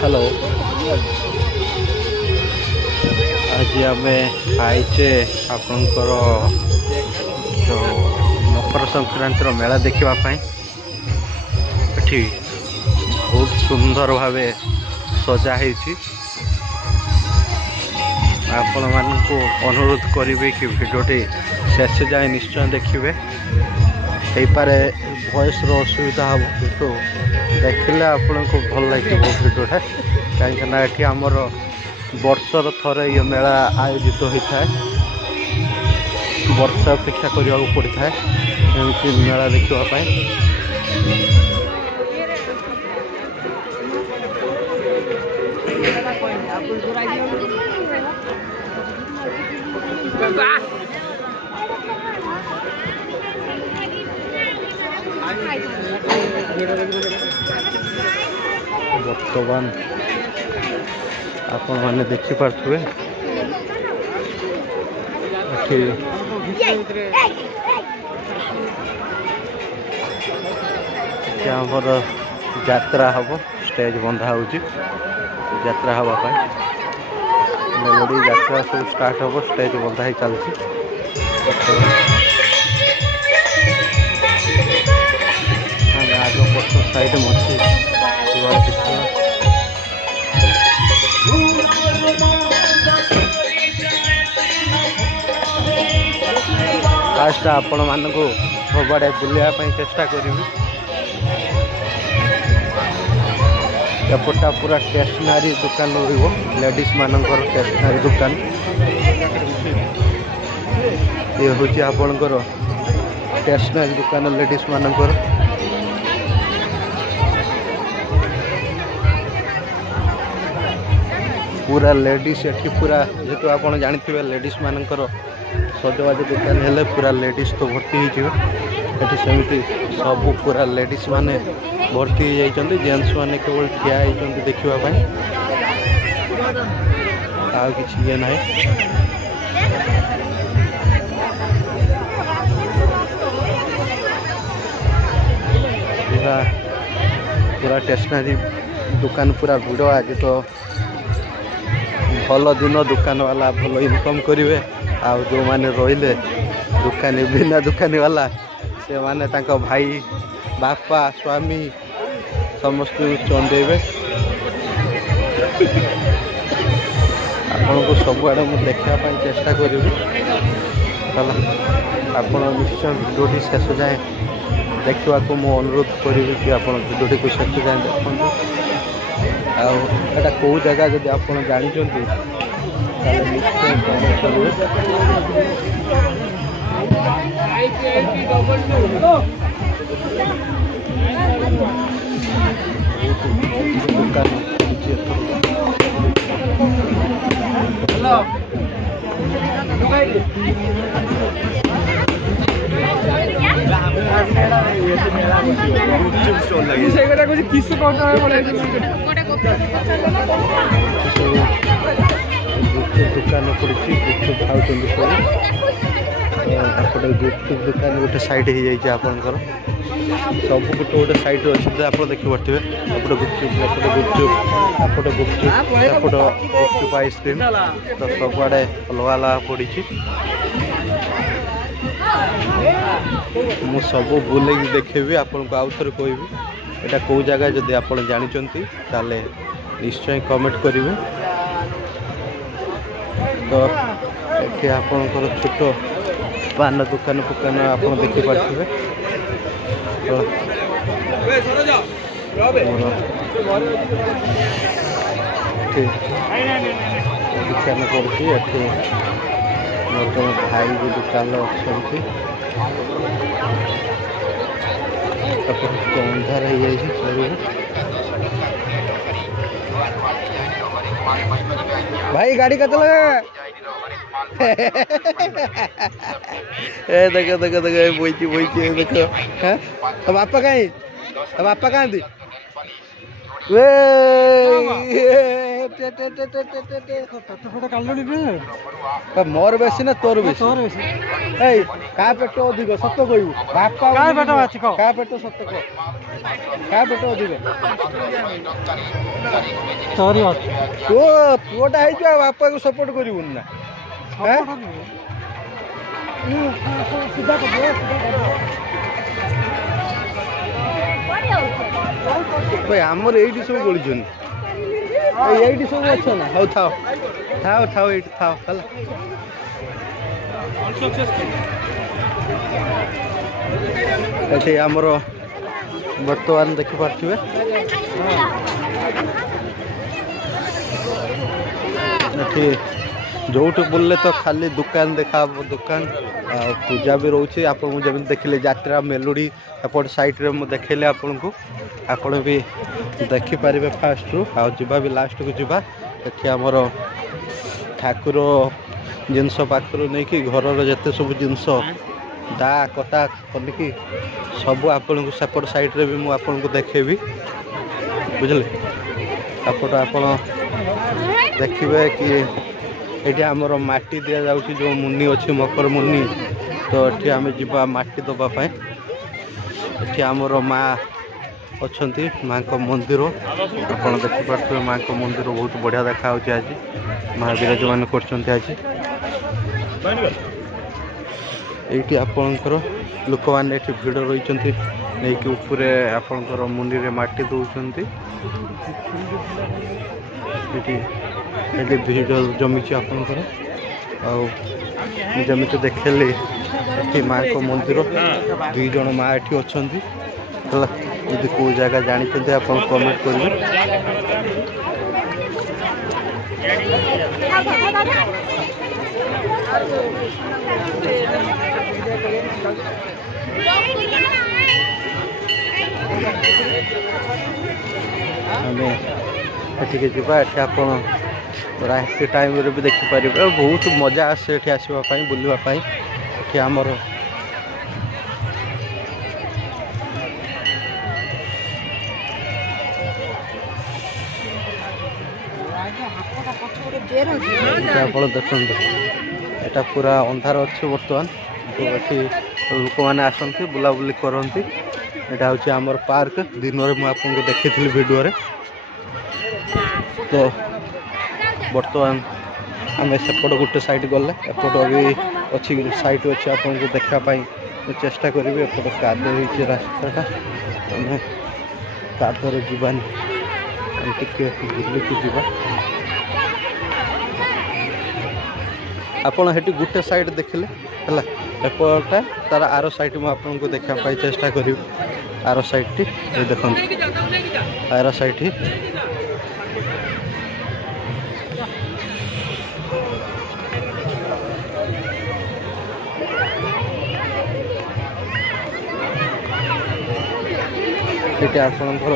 Hello आज आम आईचे आपणकर जो मकर संक्रांतिर मेला देखापी बहुत सुंदर भाव सजा आपण मानक अनुरोध करी कि भिडियोटी शेष जाए निश्चय देखिए हो पारे वॉइस असुविधा हम किंतु देखिले आपण को भल लगे भिडियोटा कहीं आमर वर्षर थरे ये मेला आयोजित होता है वर्ष अपेक्षा करने पड़ता है एमती मेला देखापी बर्तमान आपण मैंने देखी पारे आमर यात्रा हम स्टेज बंधा हो यात्रा हाँपाई मेलोडी यात्रा सब स्टार्ट हम स्टेज बंधा ही चलती आग पक्ष साइड मछी फास्ट आपण मानक सबआड़े बुलायापी चेष्टा करी एपटा पूरा स्टेशनरी दुकान लेडीज मानकर स्टेशनरी दुकान ये हूँ आपणकर स्टेशनरी दुकान लेडीज मानकर पूरा लेडीज एठी पूरा जेतु आप जानते लेडीज मानकर सजबाज दुकान हेले पूरा लेडीज तो भर्ती होती सेमती सब पूरा लेडीज माने भर्ती हो जाती जेन्ट्स माने केवल ठिया होती देखापी आ कि ये ना पूरा पूरा स्टेशनरी दुकान पूरा भिड़ आज तो भल दिन दुकान वाला भल इनकम करेंगे आ जो माने रहिले दुकानी बिना दुकानी वाला से माने तांको भाई बापा स्वामी समस्त चंदेबे आपन को सब आड़े मु देखापी चेष्टा करी आपन निश्चय भिडियोटी शेष जाए देखा को मु अनुरोध करी कि आपन भिडियोटी को शेष जाए देखते आटा कौ जगह जब आप जानते निश्चय कमेंट करेंगे दुकान पड़ी गुपचुप खाऊँ आपटे गुपचुप दुकान गोटे साइड हो जाए आपंकर सब गोटे गोटे साइड अच्छे आप देखिपे आपटे गुपचुप आपटे गुपचुप आइसक्रीम तो सब आड़े अलग अलग पड़ी मु सब बुले देखेबी आपन को आउ थे कहबी एटा कौ जगह जदि आप जानते ताले निश्चय कमेंट करेंगे तो ये आपणकर छोट पान दुकान फुकान आप देखिपे दुकान पड़ी मोर भाई भी दुकान अच्छा अंधार हो जाए भाई गाड़ी कत लगे ए देखो देखो देखो बोईची बोईची देखो हैं तो बापा कहीं तो बापा कहाँ थी वे मोर बेसी ना तोर बेसी क्या पेट अधिक सत कहू बापा क्या पेट सत कह क्या पेट अधिक तो पुओटा है बापा को सपोर्ट कर ना भाई आमर ये सब गलुन ये सब अच्छा ना हाँ था था था ये था ये आमर बर्तमान देखिपे जो बुलले तो खाली दुकान देखा दुकान पूजा भी रोचे आपन जमी देखिले यात्रा मेलोडी एपट साइड रे मु देखले आपन को आपण भी देखि पारिबे फास्ट रु आ जिबा भी लास्ट को जिबा एठी हमर ठाकुर जिनस पाखरु नै कि घर रो जते सब जिनस दा कटा कनिकी सब आपन को सेपट साइड रे भी मु आपन को देखेबी बुझले आपट आपन देखिबे कि ये आमर माटी दि जाऊँ जो मुनि अच्छी मकर मुनि तो ये आम जीवा माटी दवापाई ये आमर माँ अच्छा माँ को मंदिर आप देखिपे माँ को मंदिर बहुत बढ़िया देखा आज माँ विराज मान कर आपणकर लोक मैंने भिड़ रही नहीं कि उपरे आपणकर मुंडी रे माटी दौरान ये भिड़ जमी आपणकर जमी तो देखली ये माँ को मंदिर दुई जन माँ ये अच्छा यदि को जगह जानते आप कमेंट करेंगे एठिके जावा आप रात टाइम रे भी देखिपारे बहुत मजा आसे ये आसवाई बुलवाई ये आमर आप देखते यहाँ पूरा अंधार अच्छे बर्तमान ये लोक मैंने आसती बुलाबुली करती यहाँ हूँ आमर पार्क दिन में मुझे देखी वीडियो रे तो बर्तमान आम सेपट गोटे साइड गले एपट भी अच्छी साइड अच्छी आपको देखापी चेष्टा करी एपट कादो हो रास्ता कादर जीवानी टे बुलिकी जीवा आपड़ हेटी गोटे साइड देखिले है एपटा तार आर साइड में आपको देखापी चेष्टा करी आर साइड टी देखो आर साइड ये आपणकर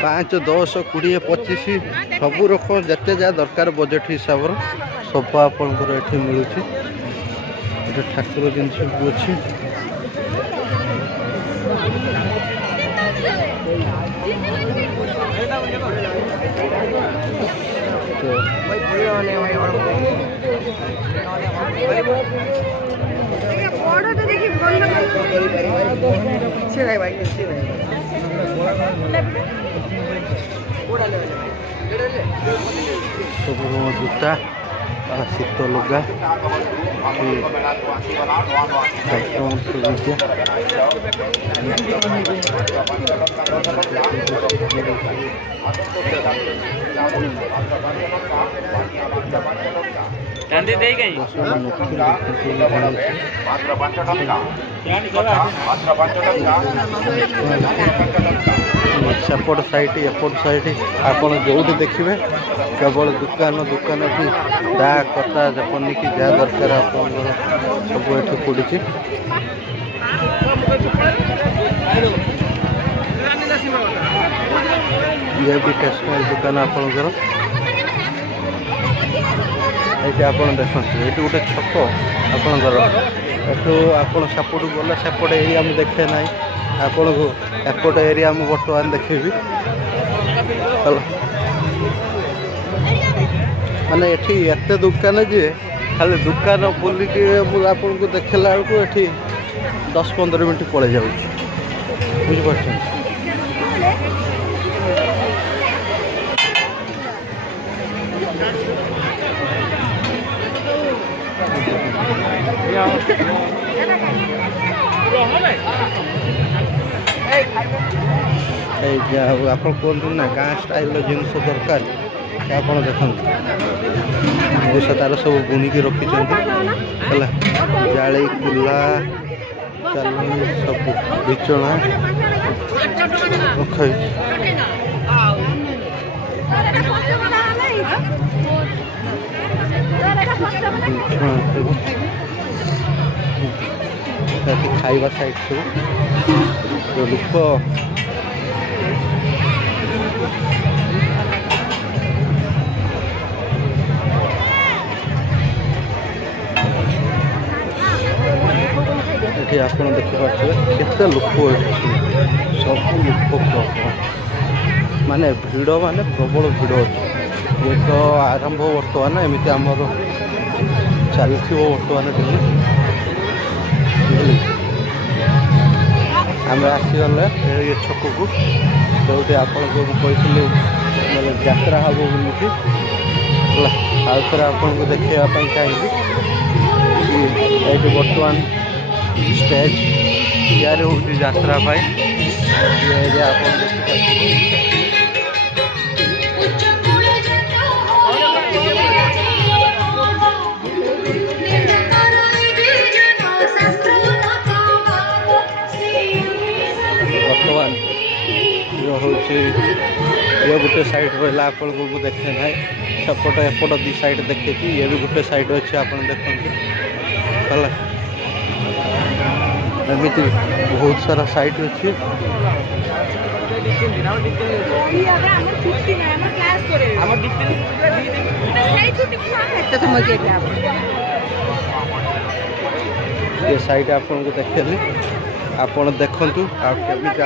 5, 10, 20, 25 सबू रकम जिते जहाँ दरकार बजेट हिसाब से सब आपणकर ये मिलूँ ये ठाकुर जिनस भी अच्छी सब जूता शीत लुगा सेपट साइड एपट साइड आप जो देखिए केवल दुकान दुकान दा कटा पनिकी जहाँ दरकार आप सब ये पड़ी ये भी टेक्सटाइल दुकान आपणकर ये आप देखते ये गोटे छक आपणकर एठू आप सेपट गले सेपट एरिया मुझे देखे ना आपन को एपट एरिया बर्तमान देखेबी। माने एठी एते दुकान जे खाली दुकान बुलिकी आपको देखला बेलू एठी 10-15 मिनट पड़े जाऊँ बुझिपार आप कहतु ना गाँ स्टाइल जिनस दरकार आप देखते मऊसा तार सब बुणिकी रखिंट जाली कुला चालनी सब बिचना रखाई खाइबा साइड सब लोक ये आप देखिए केते लोक सब लोक माने भिड़ माने प्रबल भिड़ अच्छे ये तो आरंभ बर्तमान एमती आमर चल बर्तमान आम आसीगले ये छक को जो आपको कही मतलब यात्रा हम बोलिकी आउ थे आपको देखापी चाहिए ये बर्तमान स्टेज तैयारी होती यात्रा आप बर्तमान जो हूँ ये गोटे साइड रहा आप देखे ना सेपट एपट दी साइड देखे ये भी गोटे साइड अच्छे आप देखते एमती बहुत सारा साइट अच्छी ये साइट आपको देखली आपण देखु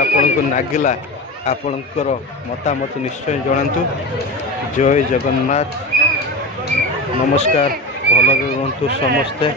आपको नागिला आपणकर मतामत निश्चय जनातु जय जगन्नाथ नमस्कार भल रुहतु समस्ते।